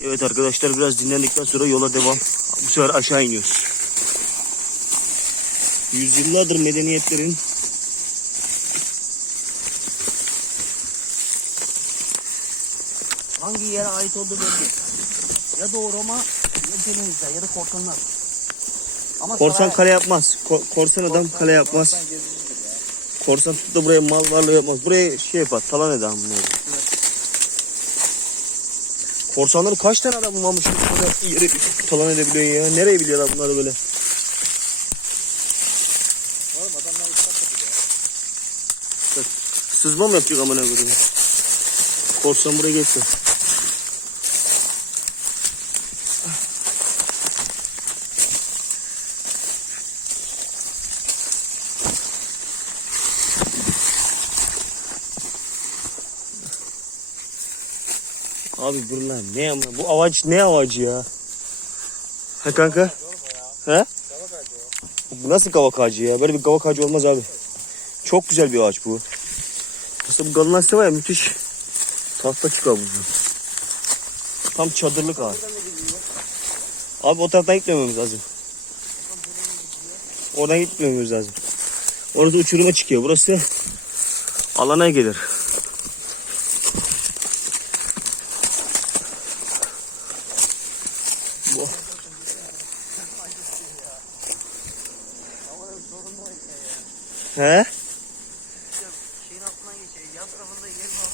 Evet arkadaşlar biraz dinlendikten sonra yola devam. Bu sefer aşağı iniyoruz. Yüzyıllardır medeniyetlerin Hangi yere ait olduğu belli. Ya Doğu Roma ya Cenevizler ya da Korsanlar. Ama korsan saray- kale yapmaz. Ko- korsan adam kale yapmaz. Korsan ya. Korsan tutup da buraya mal varlığı yapmaz. Buraya şey yapar, talan eder bunu. Korsanları kaç tane adam bulmamış bu kadar yeri talan edebiliyor ya? Nereye biliyorlar bunları böyle? Oğlum adamlar ıslak yapıyor ya. Sızma mı yapacak amına koyayım? Korsan buraya geçti. Abi buralar ne ama bu avaç ne avacı ya? He kanka? He? Bu nasıl kavak ağacı ya? Böyle bir kavak ağacı olmaz abi. Çok güzel bir ağaç bu. Aslında bu galinaste var ya müthiş. Tahta çıkar bu. Tam çadırlık ağaç. Abi o taraftan gitmememiz lazım. Oradan gitmememiz lazım. Orası uçuruma çıkıyor. Burası alana gelir. Bu- He? Şeyin altından geçiyor. Yan tarafında yer var.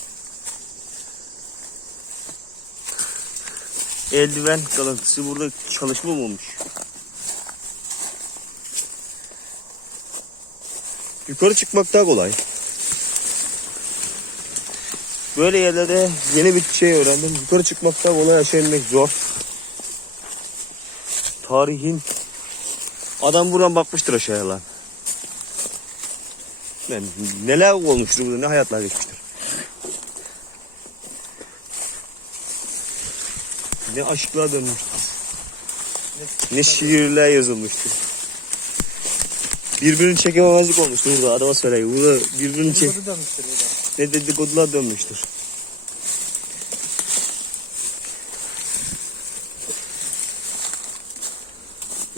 Eldiven kalıntısı burada çalışma mı olmuş? Yukarı çıkmak daha kolay. Böyle yerlerde yeni bir şey öğrendim. Yukarı çıkmak daha kolay, aşağı inmek zor. Tarihin adam buradan bakmıştır aşağıya lan. Yani neler olmuştur burada, ne hayatlar geçmiştir. Ne aşklar dönmüştür. Ne şiirler yazılmıştır. Birbirini çekememezlik olmuştur burada adama söyleyeyim. Burada birbirini çek... Ne dedikodular dönmüştür.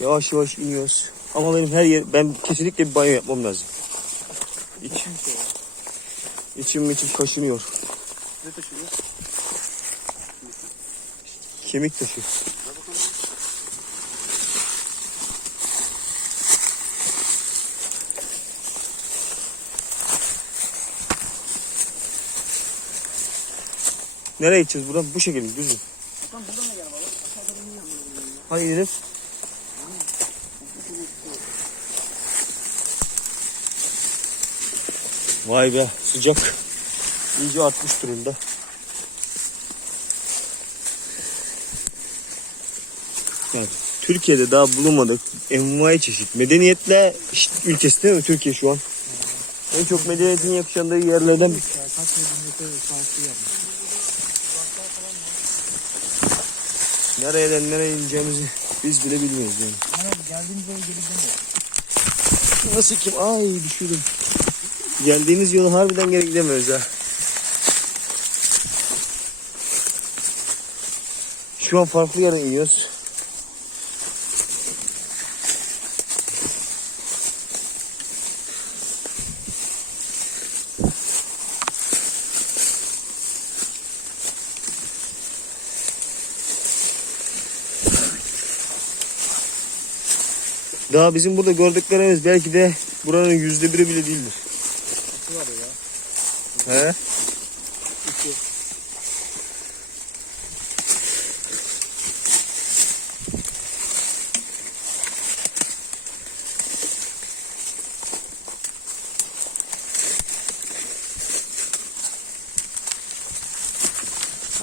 Yavaş yavaş iniyoruz. Ama benim her yer, ben kesinlikle bir banyo yapmam lazım. İçim, içim içim kaşınıyor. Ne taşıyor? Kemik taşı. Nereye gideceğiz buradan? Bu şekilde düz mü? Lan buradan da gel baba. Aşağıda benim Vay be sıcak. İyice artmış durumda. Yani Türkiye'de daha bulunmadık envai çeşit. Medeniyetle işte ülkesi değil mi Türkiye şu an? En çok medeniyetin yaşandığı yerlerden bir. Nereden nereye ineceğimizi biz bile bilmiyoruz yani. Hani geldiğimiz yere geri dönüyor. Nasıl kim? Ay düşürdüm. Geldiğimiz yolu harbiden geri gidemiyoruz ha. Şu an farklı yere iniyoruz. Daha bizim burada gördüklerimiz belki de buranın yüzde biri bile değildir. Nasıl var ya? He? İki.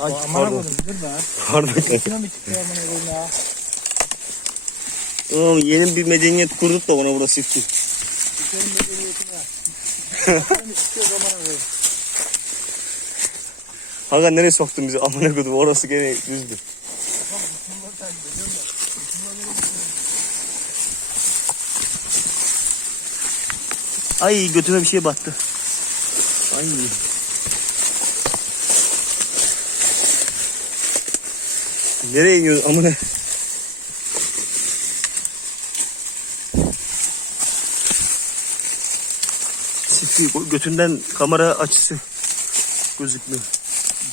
Ay, Aman pardon. Pardon. Oğlum yeni bir medeniyet kurduk da bana burası gitti. Dışarı medeniyetine. Şuna mı çıkıyor amına koyayım? Hakan nereye soktun bizi? Amına koydum orası gene düzdü. Ay götüme bir şey battı. Ay. Nereye iniyoruz amına? Siktir götünden kamera açısı gözükmüyor.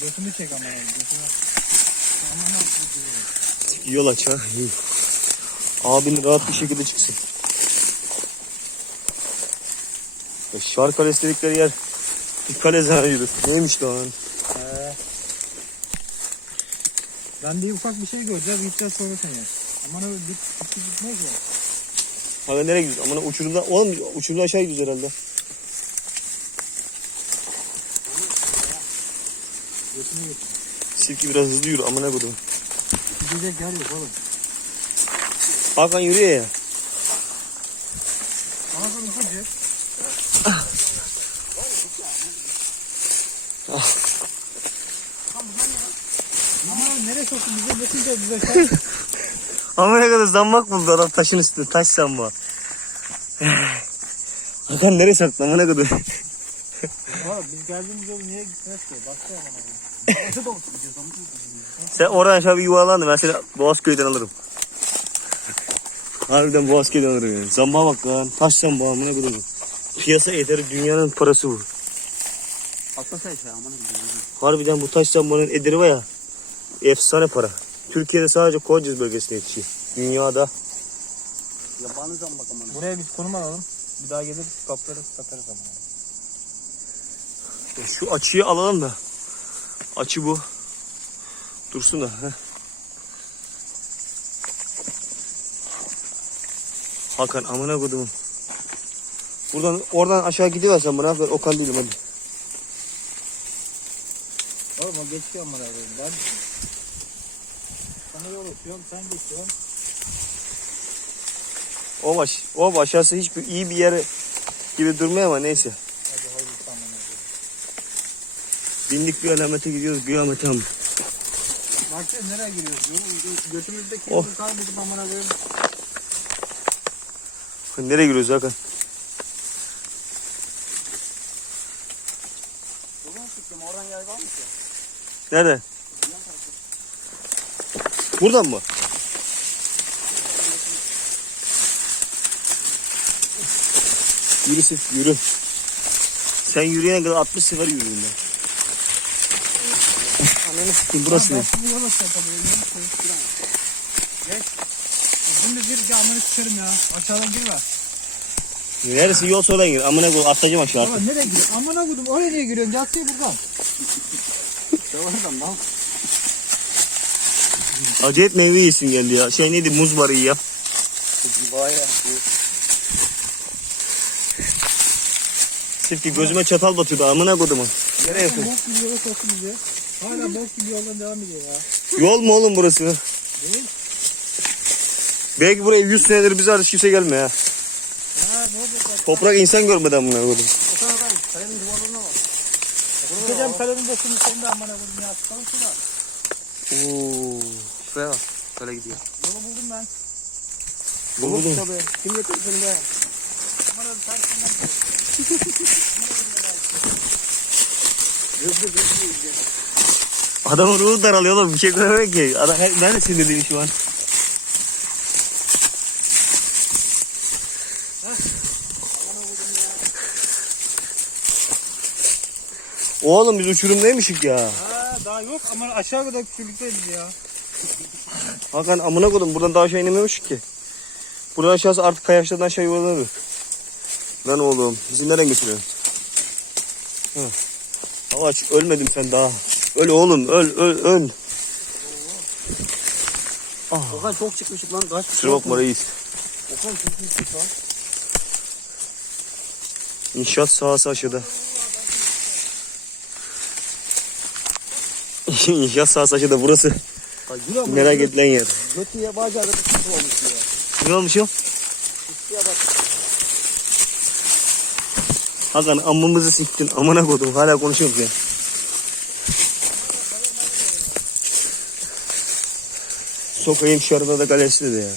Götümü çek ama yani. Götümü. Yol aç ha. iyi. Abin rahat bir şekilde çıksın. Ya şark kalesi dedikleri yer bir kale zannediyoruz. Neymiş lan? Ee, ben bir ufak bir şey göreceğiz. Gideceğiz sonra seni. Aman öyle dik dik gitmeyiz ya. Abi nereye gidiyoruz? Amına uçurumda, oğlum uçurumda aşağı gidiyoruz herhalde. Götümü geç. Silki biraz hızlı yürü amına koydum. Gidecek yer yok oğlum. Hakan yürüyor ya. Ağzın ufacık. Aman nereye soktun bize bakınca bize. Amına kadar zammak buldu adam taşın üstünde. Taş zamba. Hakan nereye sattı amına kadar? Biz geldiğimiz yolu niye gitmez ki? Baksana bana. Nasıl da olsun gidiyoruz ama. Sen oradan aşağı bir yuvarlan da ben seni Boğazköy'den alırım. Harbiden Boğazköy'den alırım yani. Zamba bak lan. Taş zamba amına koydum. Piyasa ederi dünyanın parası bu. Atlasana şey aman. Harbiden bu taş zambanın ederi var ya. Efsane para. Türkiye'de sadece Kocaeli bölgesinde yetişiyor. Dünyada. Yabanı zam bak aman. Buraya biz konum alalım. Bir daha gelir kaplarız satarız ama. Ya Şu açıyı alalım da. Açı bu. Dursun da. Heh. Hakan amına kodumun. Buradan oradan aşağı gidiversen bana ben Okan değilim hadi. Oğlum o geçiyor amına koyayım. Ben sana yol yapıyorum sen geçiyorsun. O baş, o aşağısı hiçbir iyi bir yer gibi durmuyor ama neyse. Hadi hayırlısı amına koyayım. Bindik bir alamete gidiyoruz kıyamete ama. Baksana nereye giriyoruz? Götümüzdeki Oh. kaybedip amına koyayım. Nereye giriyoruz Hakan? Yolunu çıktım oradan yer var mı ki? Nerede? Buradan mı? Yürü Sif, yürü. Sen yürüyene kadar 60 sefer yürüdüm ben. Ananı sikeyim burası ne? Ben şimdi? Geç. Şimdi bir camını çıkarım ya. Aşağıdan gir ver. Neresi yol sola gir. Amına koy atlayacağım aşağı. Baba nereye giriyorsun? Amına koydum oraya niye giriyorsun? Caddeye buradan. Şuradan lan. Acayip meyve yesin geldi ya. Şey neydi muz barı ya. Vaya. Sifki gözüme çatal batıyordu amına kodumu. Nereye yapıyorsun? Bok gibi yola soktu bizi. Hala bok gibi yoldan devam ediyor ya. Yol mu oğlum burası? Değil. Belki buraya 100 senedir bize artık kimse gelme ya. Ha ne olacak. Toprak insan görmeden amına kodum. O tarafa bak. Kalenin duvarlarına bak. Çıkacağım kalenin de şimdi senin de amına koydum ya. Çıkalım şuna. Oo. Şuraya bak. Böyle gidiyor. Yolu buldum ben. Buldum. Tabii. Kim getirdi seni be? Aman abi sen kimden Gözde gözde Adamın ruhu daralıyor oğlum. Bir şey göremiyor ki. Adam, ben de sinirliyim şu an. Oğlum biz uçurumdaymışık ya. Ha daha yok ama aşağı kadar küçüklükteyiz ya. Hakan amına koydum. Buradan daha aşağı inememişik ki. Buradan aşağısı artık kayaçlardan aşağı yuvarlanır. Lan oğlum. Bizi nereden götürüyorsun? Hı. Avaç ölmedin sen daha. Öl oğlum öl öl öl. Okan çok çıkmışık lan. Kaç Kusura bakma reis. Okan çok çıkmış lan. İnşaat sahası aşağıda. İnşaat sahası aşağıda burası. Ama. Merak edilen yer. Götüye bacağı da sıkıntı olmuş ya. Ne olmuş? Ya bak. Hakan amımızı siktin. Amına koydum. Hala konuşuyoruz ya. Sokayım şu arada da kalesi dedi ya.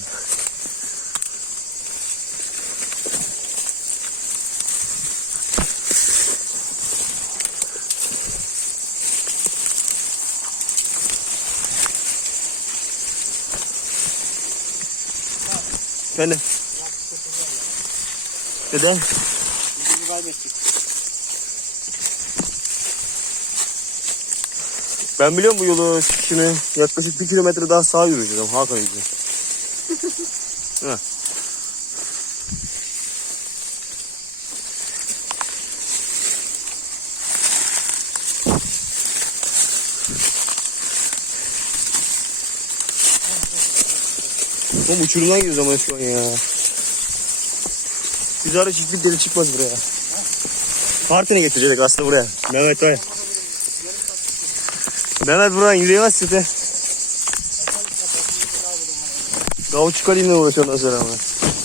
Efendim? Neden? Ben biliyorum bu yolu çıkışını. Yaklaşık bir kilometre daha sağa yürüyeceğim. Hakan. Ha. Oğlum uçurumdan gidiyoruz ama şu an ya. Biz ara çiftlik deli çıkmaz buraya. Partini getirecek aslında buraya. Mehmet var ya. Mehmet buradan yürüyemez zaten. Gavuç da uğraşıyorum mesela ama.